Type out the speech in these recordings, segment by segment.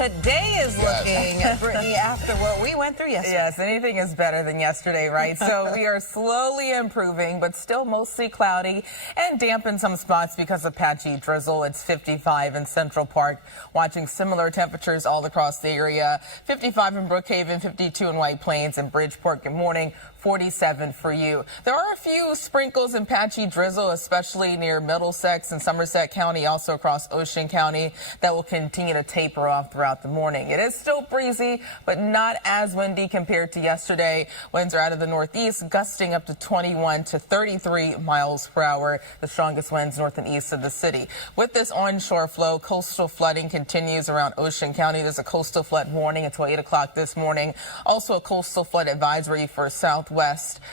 today is looking, Brittany, after what we went through yesterday. Yes, anything is better than yesterday, right? So we are slowly improving, but still mostly cloudy and damp in some spots because of patchy drizzle. It's 55 in Central Park. Watching similar temperatures all across the area. 55 in Brookhaven, 52 in White Plains and Bridgeport. Good morning. 47 for you. There are a few sprinkles and patchy drizzle, especially near Middlesex and Somerset County, also across Ocean County, that will continue to taper off throughout the morning. It is still breezy, but not as windy compared to yesterday. Winds are out of the northeast, gusting up to 21 to 33 miles per hour, the strongest winds north and east of the city. With this onshore flow, coastal flooding continues around Ocean County. There's a coastal flood warning until 8 o'clock this morning. Also a coastal flood advisory for southwest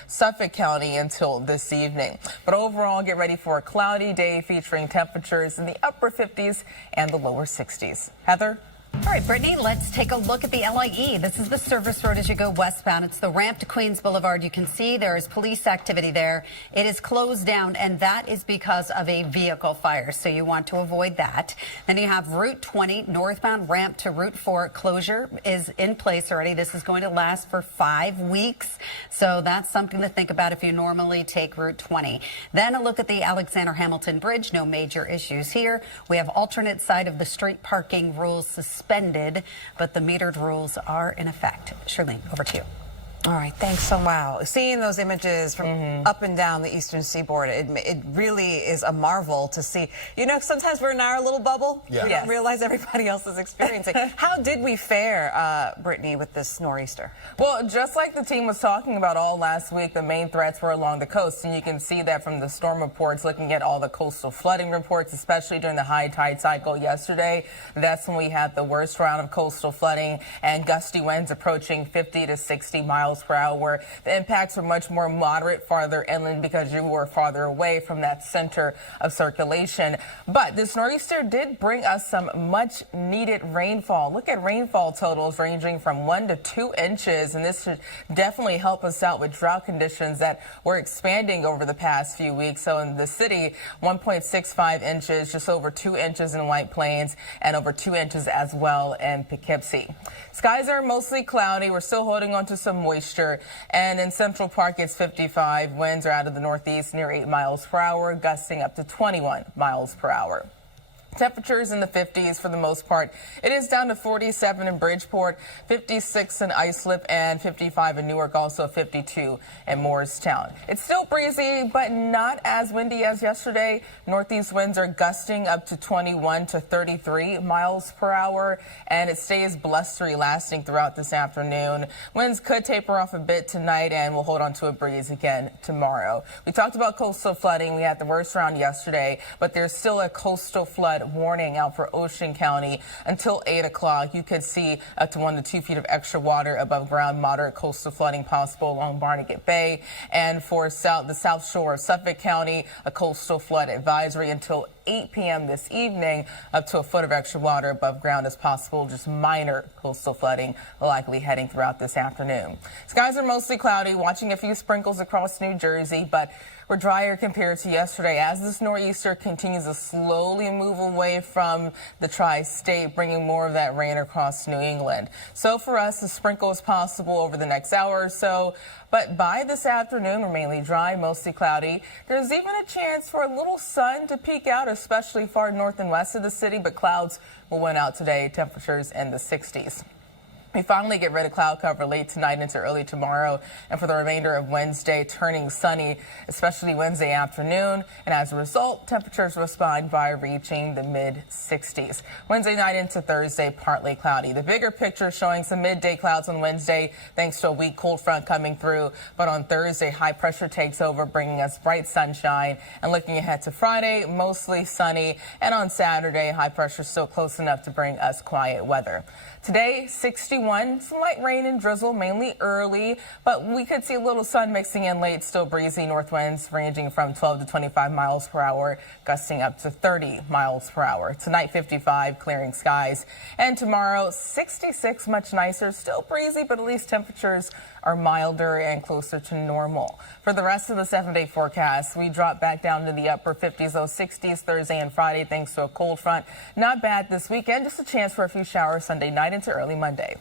Suffolk County until this evening. But overall, get ready for a cloudy day featuring temperatures in the upper 50s and the lower 60s. Heather? All right, Brittany, let's take a look at the LIE. This is the service road as you go westbound. It's the ramp to Queens Boulevard. You can see there is police activity there. It is closed down, and that is because of a vehicle fire, so you want to avoid that. Then you have Route 20 northbound ramp to Route 4 closure is in place already. This is going to last for 5 weeks, so that's something to think about if you normally take Route 20. Then a look at the Alexander Hamilton Bridge. No major issues here. We have alternate side of the street parking rules suspended, but the metered rules are in effect. Shirlene, over to you. All right, thanks. So, wow, seeing those images from up and down the eastern seaboard, it really is a marvel to see. You know, sometimes we're in our little bubble. Yeah. We don't realize everybody else is experiencing. How did we fare, Brittany, with this nor'easter? Well, just like the team was talking about all last week, the main threats were along the coast, and you can see that from the storm reports, looking at all the coastal flooding reports, especially during the high tide cycle yesterday. That's when we had the worst round of coastal flooding and gusty winds approaching 50 to 60 miles per hour. The impacts were much more moderate farther inland because you were farther away from that center of circulation. But this nor'easter did bring us some much needed rainfall. Look at rainfall totals ranging from 1 to 2 inches, and this should definitely help us out with drought conditions that were expanding over the past few weeks. So in the city, 1.65 inches, just over 2 inches in White Plains, and over 2 inches as well in Poughkeepsie. Skies are mostly cloudy. We're still holding on to some moisture. And in Central Park, it's 55. Winds are out of the northeast near 8 miles per hour, gusting up to 21 miles per hour. Temperatures in the 50s for the most part. It is down to 47 in Bridgeport, 56 in Islip, and 55 in Newark, also 52 in Morristown. It's still breezy, but not as windy as yesterday. Northeast winds are gusting up to 21 to 33 miles per hour, and it stays blustery lasting throughout this afternoon. Winds could taper off a bit tonight, and we'll hold on to a breeze again tomorrow. We talked about coastal flooding. We had the worst round yesterday, but there's still a coastal flood warning out for Ocean County until 8 o'clock. You could see up to 1 to 2 feet of extra water above ground. Moderate coastal flooding possible along Barnegat Bay. And for the south shore of Suffolk County, a coastal flood advisory until 8 p.m. this evening. Up to a foot of extra water above ground is possible. Just minor coastal flooding likely heading throughout this afternoon. Skies are mostly cloudy, watching a few sprinkles across New Jersey, but we're drier compared to yesterday as this nor'easter continues to slowly move away from the tri-state, bringing more of that rain across New England. So for us, a sprinkle is possible over the next hour or so. But by this afternoon, we're mainly dry, mostly cloudy. There's even a chance for a little sun to peek out, especially far north and west of the city, but clouds will win out today, temperatures in the 60s. We finally get rid of cloud cover late tonight into early tomorrow, and for the remainder of Wednesday, turning sunny, especially Wednesday afternoon. And as a result, temperatures respond by reaching the mid-60s. Wednesday night into Thursday, partly cloudy. The bigger picture showing some midday clouds on Wednesday, thanks to a weak cold front coming through. But on Thursday, high pressure takes over, bringing us bright sunshine. And looking ahead to Friday, mostly sunny. And on Saturday, high pressure still close enough to bring us quiet weather. Today, 60 61. Some light rain and drizzle, mainly early, but we could see a little sun mixing in late. Still breezy, north winds ranging from 12 to 25 miles per hour, gusting up to 30 miles per hour. Tonight, 55, clearing skies. And tomorrow, 66, much nicer. Still breezy, but at least temperatures are milder and closer to normal. For the rest of the 7-day forecast, we drop back down to the upper 50s, those 60s Thursday and Friday thanks to a cold front. Not bad this weekend, just a chance for a few showers Sunday night into early Monday.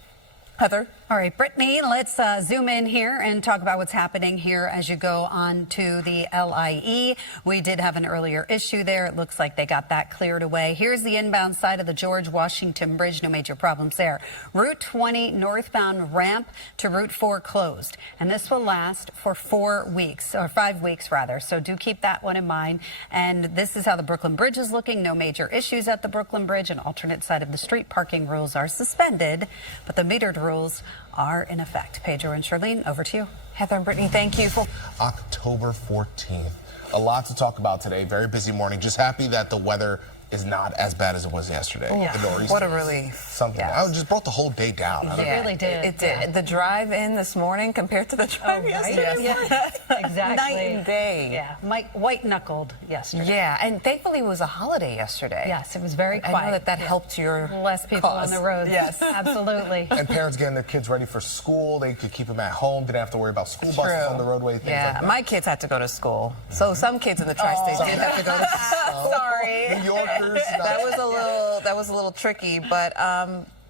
Heather? All right, Brittany, let's zoom in here and talk about what's happening here as you go on to the LIE. We did have an earlier issue there. It looks like they got that cleared away. Here's the inbound side of the George Washington Bridge. No major problems there. Route 20 northbound ramp to Route 4 closed. And this will last for 4 weeks, or 5 weeks rather. So do keep that one in mind. And this is how the Brooklyn Bridge is looking. No major issues at the Brooklyn Bridge. An alternate side of the street. Parking rules are suspended, but the metered rules are in effect. Pedro and Charlene, over to you. Heather and Brittany, thank you for October 14th. A lot to talk about today. Very busy morning. Just happy that the weather is not as bad as it was yesterday. Yeah. What a relief. Something. Yes. I just brought the whole day down. It really did. It did. Yeah. The drive in this morning compared to the drive yesterday. Yeah, exactly. Night and day. Yeah, white knuckled yesterday. Yeah, and thankfully it was a holiday yesterday. Yes, it was very quiet. I know that helped your less people cause. on the road. Yes, absolutely. And parents getting their kids ready for school. They could keep them at home. Didn't have to worry about school buses on the roadway. Things like that. My kids had to go to school. So some kids in the tri-state did have to go to school. Sorry. New Yorkers. That was a little tricky, but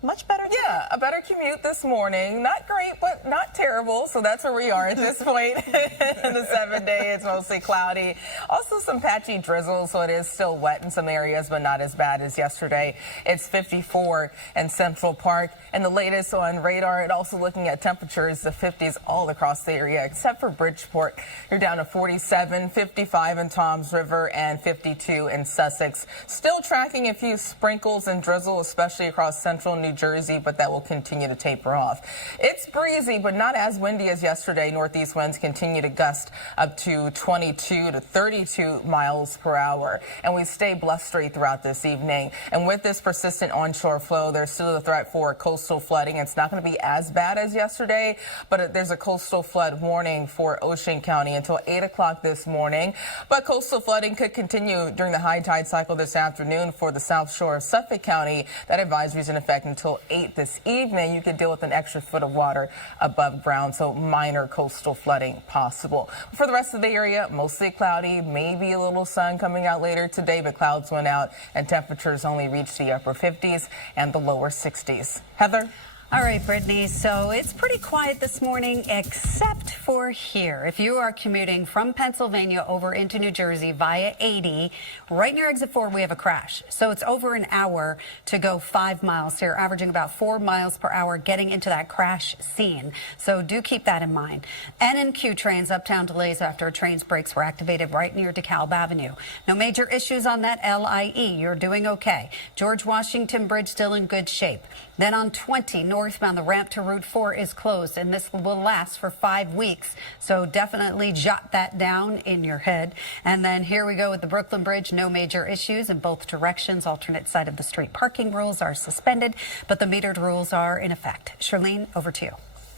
much better. Yeah, a better commute this morning. Not great, but not terrible. So that's where we are at this point in the 7-day. It's mostly cloudy. Also some patchy drizzle, so it is still wet in some areas, but not as bad as yesterday. It's 54 in Central Park. And the latest on radar, it also looking at temperatures, the 50s all across the area, except for Bridgeport. You're down to 47, 55 in Toms River, and 52 in Sussex. Still tracking a few sprinkles and drizzle, especially across central New Jersey, but that will continue to taper off. It's breezy, but not as windy as yesterday. Northeast winds continue to gust up to 22 to 32 miles per hour. And we stay blustery throughout this evening. And with this persistent onshore flow, there's still a threat for coastal flooding. It's not going to be as bad as yesterday, but there's a coastal flood warning for Ocean County until 8 o'clock this morning. But coastal flooding could continue during the high tide cycle this afternoon for the south shore of Suffolk County. That advisory is in effect until 8 this evening. You could deal with an extra foot of water above ground, so minor coastal flooding possible. For the rest of the area, mostly cloudy, maybe a little sun coming out later today, but clouds went out and temperatures only reached the upper 50s and the lower 60s. Heather? All right, Brittany, so it's pretty quiet this morning, except for here. If you are commuting from Pennsylvania over into New Jersey via 80, right near exit 4, we have a crash. So it's over an hour to go 5 miles here, averaging about 4 miles per hour getting into that crash scene. So do keep that in mind. N and Q trains, uptown delays after a train's brakes were activated right near DeKalb Avenue. No major issues on that LIE. You're doing okay. George Washington Bridge still in good shape. Then on 20 northbound, the ramp to Route 4 is closed, and this will last for 5 weeks. So definitely jot that down in your head. And then here we go with the Brooklyn Bridge. No major issues in both directions. Alternate side of the street parking rules are suspended, but the metered rules are in effect. Charlene, over to you.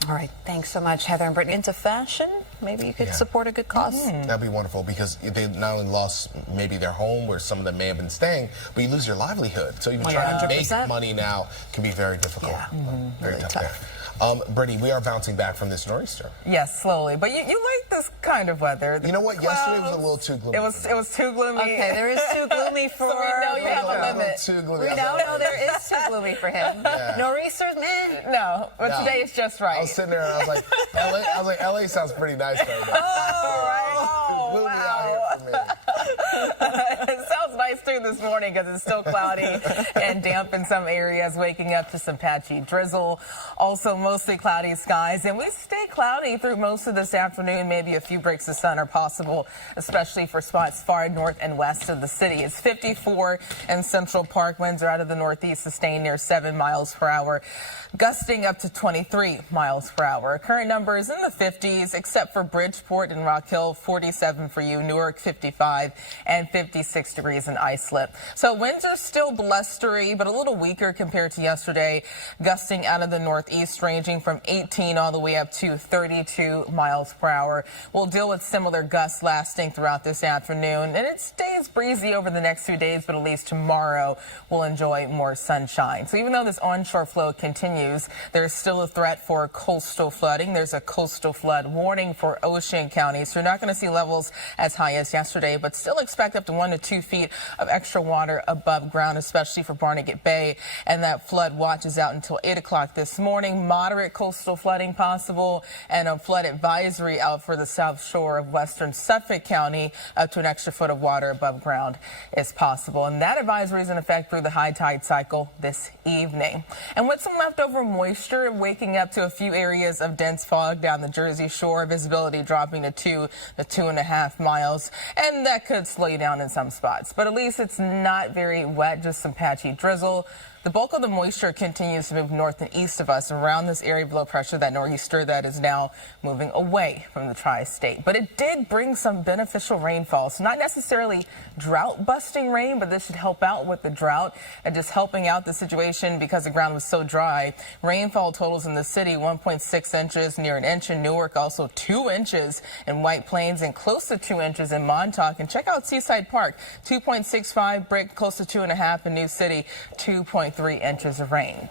All right. Thanks so much, Heather and Brittany. Into fashion, maybe you could support a good cause. That'd be wonderful because they not only lost maybe their home where some of them may have been staying, but you lose your livelihood. So even trying to make money now can be very difficult. Yeah. Very Really tough tough. there. Brittany, we are bouncing back from this nor'easter. Yes, slowly. But you like this kind of weather. You know what? Yesterday was a little too gloomy. It was too gloomy. Okay, there is too gloomy for... So we know you have a limit. Too gloomy. We now know there is too gloomy for him. Yeah. Nor'easters, man. No, but today is just right. I was sitting there and I was like, LA sounds pretty nice right now. Oh, Gloomy out here for me. It sounds nice too this morning because it's still cloudy and damp in some areas, waking up to some patchy drizzle. Also mostly cloudy skies, and we stay cloudy through most of this afternoon. Maybe a few breaks of sun are possible, especially for spots far north and west of the city. It's 54 in Central Park. Winds are out of the northeast, sustained near 7 miles per hour, gusting up to 23 miles per hour. Current numbers in the 50s, except for Bridgeport and Rock Hill, 47 for you, Newark 55, and 56 degrees in ice slip. So winds are still blustery, but a little weaker compared to yesterday, gusting out of the northeast, ranging from 18 all the way up to 32 miles per hour. We'll deal with similar gusts lasting throughout this afternoon, and it stays breezy over the next few days, but at least tomorrow we'll enjoy more sunshine. So even though this onshore flow continues, there's still a threat for coastal flooding. There's a coastal flood warning for Ocean County, so you're not going to see levels as high as yesterday, but still expect up to 1 to 2 feet of extra water above ground, especially for Barnegat Bay. And that flood watch is out until 8 o'clock this morning. Moderate coastal flooding possible, and a flood advisory out for the south shore of western Suffolk County. Up to an extra foot of water above ground is possible. And that advisory is in effect through the high tide cycle this evening. And with some leftover moisture, waking up to a few areas of dense fog down the Jersey Shore, visibility dropping to 2 to 2.5 miles. And that could slow you down in some spots. But at least it's not very wet, just some patchy drizzle. The bulk of the moisture continues to move north and east of us around this area of low pressure, that nor'easter that is now moving away from the tri-state. But it did bring some beneficial rainfall. So not necessarily drought-busting rain, but this should help out with the drought and just helping out the situation because the ground was so dry. Rainfall totals in the city, 1.6 inches, near an inch in Newark, also 2 inches in White Plains and close to 2 inches in Montauk. And check out Seaside Park, 2.65, Brick, close to 2.5 in New City, 2.3 inches of rain.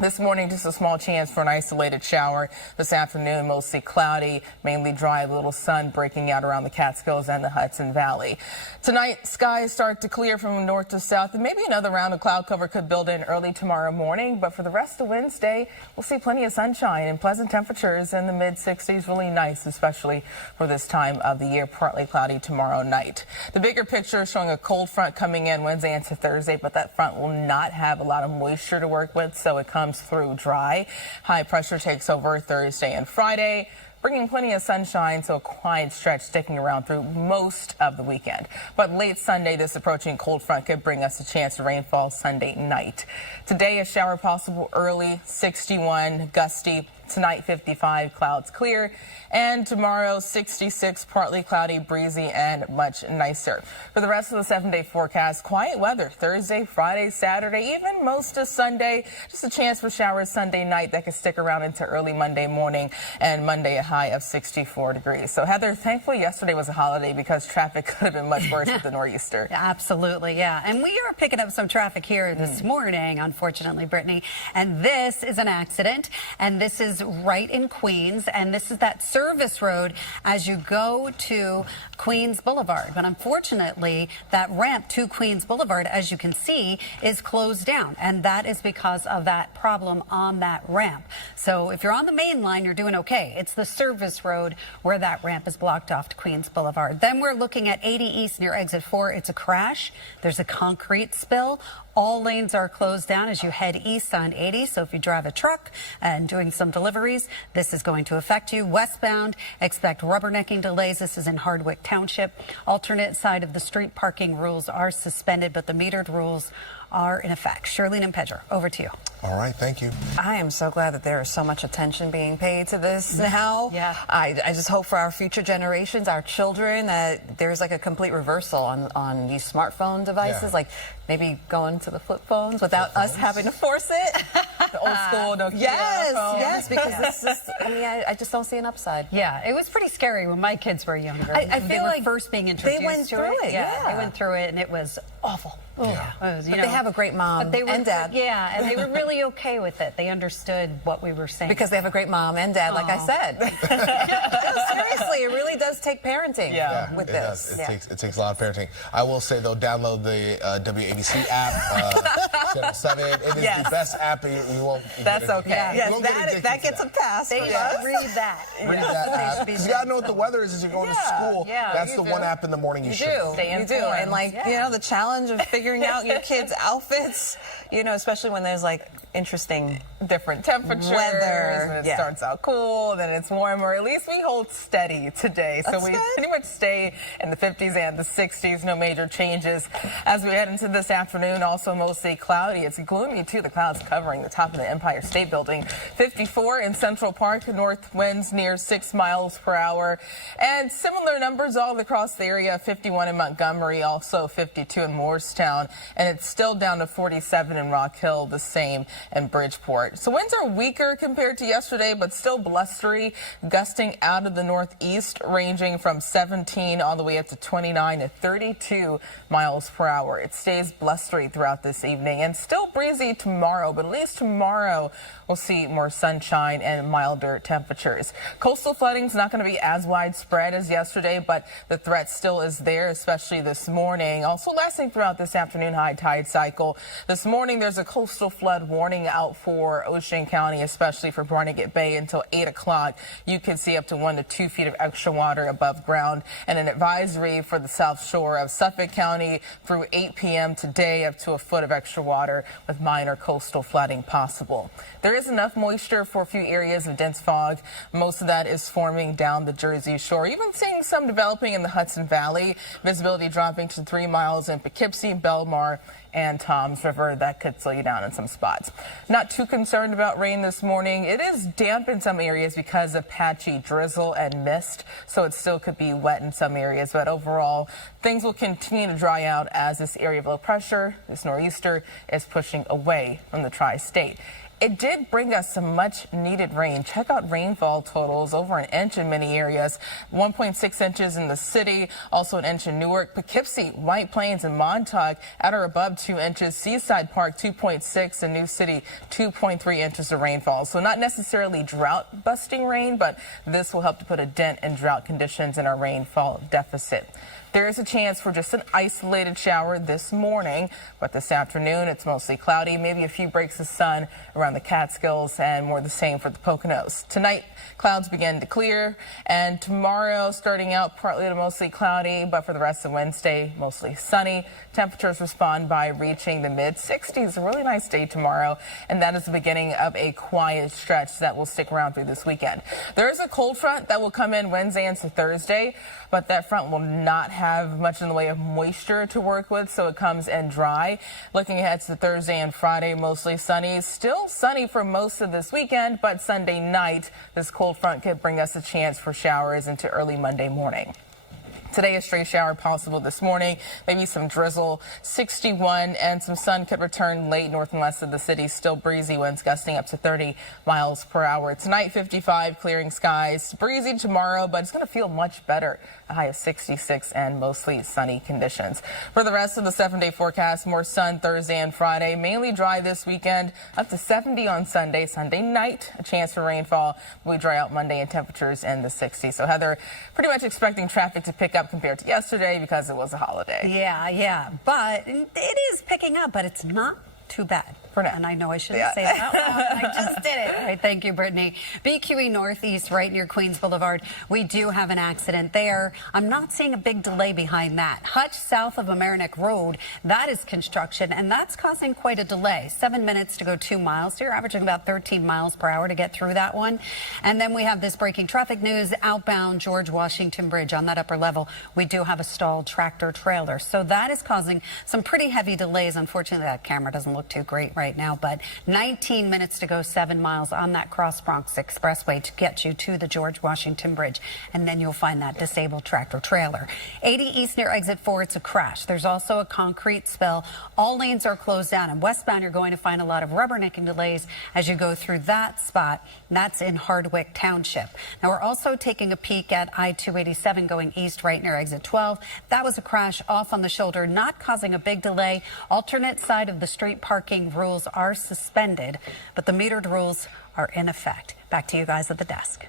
This morning, just a small chance for an isolated shower. This afternoon, mostly cloudy, mainly dry, little sun breaking out around the Catskills and the Hudson Valley. Tonight, skies start to clear from north to south, and maybe another round of cloud cover could build in early tomorrow morning. But for the rest of Wednesday, we'll see plenty of sunshine and pleasant temperatures in the mid-60s. Really nice, especially for this time of the year. Partly cloudy tomorrow night. The bigger picture showing a cold front coming in Wednesday into Thursday, but that front will not have a lot of moisture to work with, so it comes through dry. High pressure takes over Thursday and Friday, bringing plenty of sunshine, so a quiet stretch sticking around through most of the weekend. But late Sunday, this approaching cold front could bring us a chance of rainfall Sunday night. Today, a shower possible early, 61, gusty. Tonight, 55, clouds clear. And tomorrow, 66, partly cloudy, breezy, and much nicer. For the rest of the 7-day forecast, quiet weather Thursday, Friday, Saturday, even most of Sunday. Just a chance for showers Sunday night that could stick around into early Monday morning, and Monday a high of 64 degrees. So, Heather, thankfully yesterday was a holiday because traffic could have been much worse with the nor'easter. Absolutely, yeah. And we are picking up some traffic here this morning, unfortunately, Brittany. And this is an accident, and this is right in Queens, and this is that service road as you go to Queens Boulevard. But unfortunately, that ramp to Queens Boulevard, as you can see, is closed down, and that is because of that problem on that ramp. So if you're on the main line, you're doing okay. It's the service road where that ramp is blocked off to Queens Boulevard. Then we're looking at 80 East near exit 4. It's a crash. There's a concrete spill. All lanes are closed down as you head east on 80. So if you drive a truck and doing some deliveries, this is going to affect you. Westbound, expect rubbernecking delays. This is in Hardwick Township. Alternate side of the street parking rules are suspended, but the metered rules are in effect. Shirlene and Pedro, over to you. All right, thank you. I am so glad that there is so much attention being paid to this now. Yeah. I just hope for our future generations, our children, that there's like a complete reversal on these smartphone devices, Yeah. like maybe going to the flip phones without us having to force it. The old school Nokia Yes, phone. yes, because this is, I mean, I just don't see an upside. Yeah, it was pretty scary when my kids were younger. I When feel they were like first being introduced they went to through it, They yeah. went through it, and it was awful. Yeah. It was, But they have a great mom but they were, and dad. Yeah, and they were really okay with it. They understood what we were saying. Because they have a great mom and dad, like I said. Seriously, it really does take parenting with it this. Does. It takes a lot of parenting. I will say, though, download the WABC app, Channel 7. It is the best app. You won't. That's okay. Yes, won't get addicted that to gets a pass. They for us. read that. Read that app. Because you got to know what the weather is as you're going to school. Yeah, That's you the do. one app in the morning you should. You do. And like, you know, the challenge of figuring out your kids' outfits, you know, especially when there's like interesting different temperatures. Weather. And it starts out cool, then it's warmer. At least we hold steady today. So we pretty much stay in the 50s and the 60s. No major changes. As we head into this afternoon, also mostly cloudy. It's gloomy, too. The clouds covering the top of the Empire State Building. 54 in Central Park. North winds near 6 miles per hour. And similar numbers all across the area. 51 in Montgomery, also 52 in Morristown. And it's still down to 47 in Rock Hill, the same in Bridgeport. So winds are weaker compared to yesterday, but still blustery, gusting out of the northeast, ranging from 17 all the way up to 29 to 32 miles per hour. It stays blustery throughout this evening and still breezy tomorrow, but at least tomorrow we'll see more sunshine and milder temperatures. Coastal flooding is not going to be as widespread as yesterday, but the threat still is there, especially this morning. Also lasting throughout this afternoon high tide cycle. This morning there's a coastal flood warning out for Ocean County, especially for Barnegat Bay until 8 o'clock. You can see up to 1 to 2 feet of extra water above ground, and an advisory for the south shore of Suffolk County through 8 p.m. today, up to a foot of extra water with minor coastal flooding possible. There is enough moisture for a few areas of dense fog. Most of that is forming down the Jersey Shore. Even seeing some developing in the Hudson Valley. Visibility dropping to 3 miles in Poughkeepsie, Belmar, and Toms River. That could slow you down in some spots. Not too concerned about rain this morning. It is damp in some areas because of patchy drizzle and mist, so it still could be wet in some areas. But overall, things will continue to dry out as this area of low pressure, this nor'easter, is pushing away from the tri-state. It did bring us some much needed rain. Check out rainfall totals, over an inch in many areas, 1.6 inches in the city, also an inch in Newark, Poughkeepsie, White Plains, and Montauk at or above 2 inches. Seaside Park 2.6, and New City 2.3 inches of rainfall. So not necessarily drought busting rain, but this will help to put a dent in drought conditions in our rainfall deficit. There is a chance for just an isolated shower this morning, but this afternoon it's mostly cloudy, maybe a few breaks of sun around the Catskills, and more the same for the Poconos. Tonight, clouds begin to clear, and tomorrow starting out partly to mostly cloudy, but for the rest of Wednesday, mostly sunny. Temperatures respond by reaching the mid-60s. A really nice day tomorrow, and that is the beginning of a quiet stretch that will stick around through this weekend. There is a cold front that will come in Wednesday and Thursday, but that front will not have much in the way of moisture to work with, so it comes in dry. Looking ahead to Thursday and Friday, mostly sunny. Still sunny for most of this weekend, but Sunday night, this cold front could bring us a chance for showers into early Monday morning. Today, a stray shower possible this morning, maybe some drizzle, 61, and some sun could return late north and west of the city. Still breezy, winds gusting up to 30 miles per hour. Tonight, 55, clearing skies. Breezy tomorrow, but it's going to feel much better. A high of 66 and mostly sunny conditions. For the rest of the 7-day forecast, more sun Thursday and Friday. Mainly dry this weekend, up to 70 on Sunday. Sunday night, a chance for rainfall. We dry out Monday and temperatures in the 60s. So, Heather, pretty much expecting traffic to pick up compared to yesterday because it was a holiday. Yeah, but it is picking up, but it's not too bad. For now. And I know I shouldn't say that. I just did it. All right, thank you, Brittany. BQE Northeast, right near Queens Boulevard. We do have an accident there. I'm not seeing a big delay behind that. Hutch, south of Amerenik Road, that is construction, and that's causing quite a delay. 7 minutes to go 2 miles. So you're averaging about 13 miles per hour to get through that one. And then we have this breaking traffic news outbound George Washington Bridge on that upper level. We do have a stalled tractor trailer. So that is causing some pretty heavy delays. Unfortunately, that camera doesn't look too great right now, but 19 minutes to go 7 miles on that Cross Bronx Expressway to get you to the George Washington Bridge, and then you'll find that disabled tractor trailer. 80 East near exit 4, it's a crash. There's also a concrete spill. All lanes are closed down, and westbound you're going to find a lot of rubbernecking delays as you go through that spot. That's in Hardwick Township. Now we're also taking a peek at I-287 going east right near exit 12. That was a crash off on the shoulder, not causing a big delay. Alternate side of the street parking rules are suspended, but the metered rules are in effect. Back to you guys at the desk.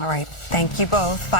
All right. Thank you both.